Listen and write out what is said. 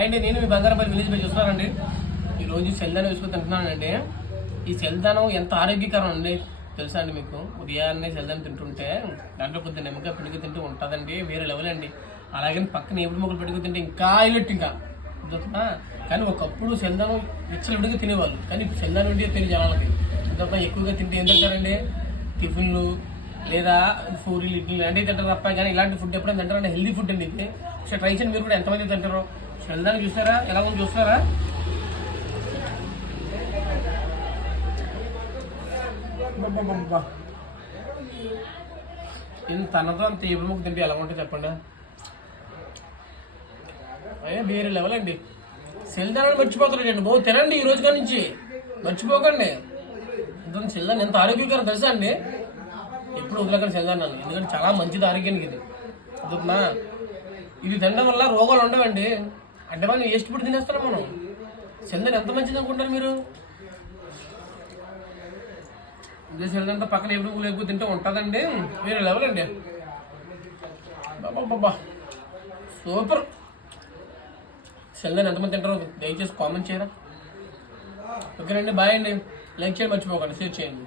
అండి నేను మీ బంగారపల్లి విలేజ్ పై చూస్తున్నానండి. ఈరోజు సెల్దానం వేసుకుని తింటున్నానండి. ఈ సెల్దానం ఎంత ఆరోగ్యకరం అండి తెలుసా అండి మీకు? ఉదయాన్నే సెల్దానం తింటుంటే దాంట్లో కొద్దిగా నిమ్మకాయ పిడికి తింటూ ఉంటుందండి, వేరే లెవెల్ అండి. అలాగే పక్కన ఏపుడు మొక్కలు పెట్టుకుని తింటే ఇంకా హైలైట్ ఇంకా చూస్తున్నా. కానీ ఒకప్పుడు సెల్దానం విచ్చలు విడిగా తినేవాళ్ళు, కానీ ఇప్పుడు సెల్దానం విడిగా తినే జనాలకి అంతా ఎక్కువగా తింటే ఏం తింటారండి? టిఫిన్లు లేదా పూరీలు ఇడ్లీ లాంటివి తింటారు తప్ప, కానీ ఇలాంటి ఫుడ్ ఎప్పుడైనా తింటారంటే హెల్దీ ఫుడ్ అండి ఇది. ఒకసారి ట్రై చేయండి, మీరు కూడా ఎంతమంది తింటారో. సెల్దానం చూస్తారా ఎలా ఉంది చూస్తారా? ఇంత అన్నతో అంత ఏపుడు ముక్క తింటే ఎలా ఉంటుంది చెప్పండి? అయ్యా వేరే లెవెల్ అండి. సెల్దానాన్ని మర్చిపోతారండి బాబు, తినండి ఈ రోజు కాడి నుంచి, మర్చిపోకండి. సెల్దాన్ ఎంత ఆరోగ్యకరం తెలుసా అండి? ఎప్పుడు వదిలేకండి సెల్దానాన్ని, ఎందుకంటే చాలా మంచిది ఆరోగ్యానికి ఇది. అదునా ఇది తినడం వల్ల రోగాలు ఉండవండి. అంటే మనం వేస్ట్ ఫుడ్ తినేస్తాం మనం. సెల్దాన్ ఎంత మంచిది అనుకుంటారు మీరు? ఇదే సెల్దంతా పక్కన ఎప్పుడు లేకపోతే తింటే ఉంటుందండి, వేరే లెవెల్ అండి. బాబా సూపర్. సెల్దాన్ ఎంతమంది తింటారో దయచేసి కామెంట్ చేయరా. ఓకేనండి, బాయ్ అండి. లైక్ చేయండి, మర్చిపోకండి, షేర్ చేయండి.